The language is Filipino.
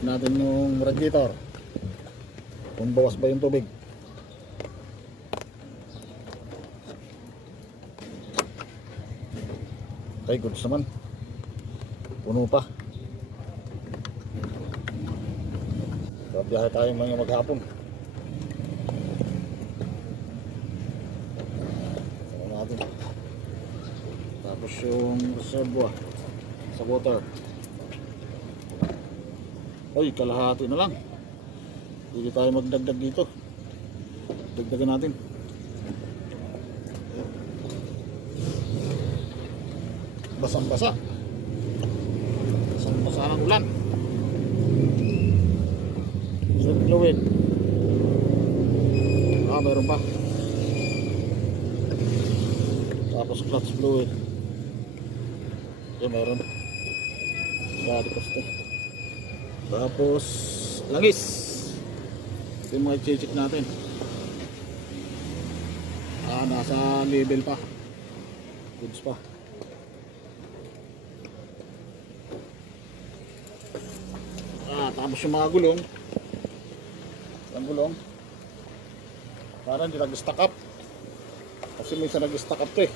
check natin yung radiator kung bawas ba yung tubig. Okay, goods naman, puno pa. Biyahe tayo mga maghapon. Sama natin. Tapos yung reservoir sa water. Ay, kalahati na lang. Hindi tayo magdagdag dito. Dagdagan natin. Basang-basa. Basang-basa ng ulan. Swift fluid. Meron pa. Tapos clutch fluid. Meron. Gari koste. Tapos langis. Ito yung mga i-check natin. Nasa level pa. Goods pa. Tapos yung mga gulong. Ang gulong. Parang hindi nag-stack up. Kasi minsan nag-stack up to eh.